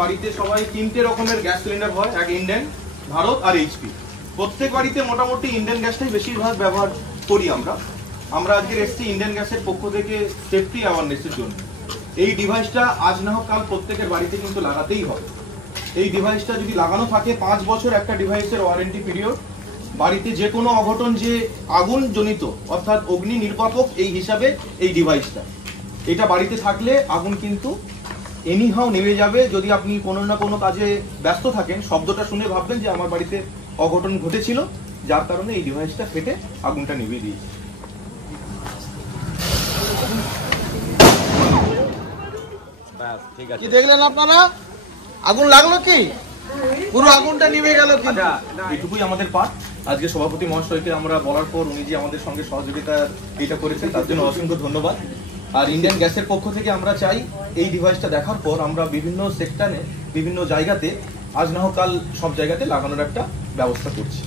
বাড়িতে সবাই তিনটে রকমের গ্যাস সিলিন্ডার হয়, এক ইন্ডিয়ান, ভারত আর এইচপি। প্রত্যেক বাড়িতে মোটামুটি ইন্ডিয়ান গ্যাসটাই বেশিরভাগ ব্যবহার করি আমরা আজকে এসেছি ইন্ডিয়ান গ্যাসের পক্ষ থেকে সেফটি অ্যাওয়ারনেসের জন্য। এই ডিভাইসটা আজ না হোক কাল প্রত্যেকের বাড়িতে কিন্তু লাগাতেই হবে। এই ডিভাইসটা যদি লাগানো থাকে 5 বছর একটা ডিভাইসের ওয়ারেন্টি পিরিয়ড। বাড়িতে যে কোনো অঘটন, যে আগুন জনিত অর্থাৎ অগ্নি নির্বাপক এই হিসাবে এই ডিভাইসটা, এটা বাড়িতে থাকলে আগুন কিন্তু এনিহাও নেমে যাবে। যদি আপনি কোনো না কোনো কাজে ব্যস্ত থাকেন, শব্দটা শুনে ভাববেন যে আমার বাড়িতে অঘটন ঘটেছিল, যার কারণে এই ডিভাইসটা ফেটে আগুনটা নিভিয়ে দিয়েছে। কি দেখলেন আপনারা? আগুন লাগলো কি? পুরো আগুনটা নিভে গেল। এটুকুই আমাদের পাঠ। আজকে সভাপতি মহাশয়কে আমরা বলার পর উনি যে আমাদের সঙ্গে সহযোগিতা এটা করেছেন তার জন্য অসংখ্য ধন্যবাদ। আর ইন্ডিয়ান গ্যাসের পক্ষ থেকে আমরা চাই এই ডিভাইসটা দেখার পর আমরা বিভিন্ন সেক্টরে, বিভিন্ন জায়গাতে, আজ না হোক কাল সব জায়গাতে লাগানোর একটা ব্যবস্থা করছি।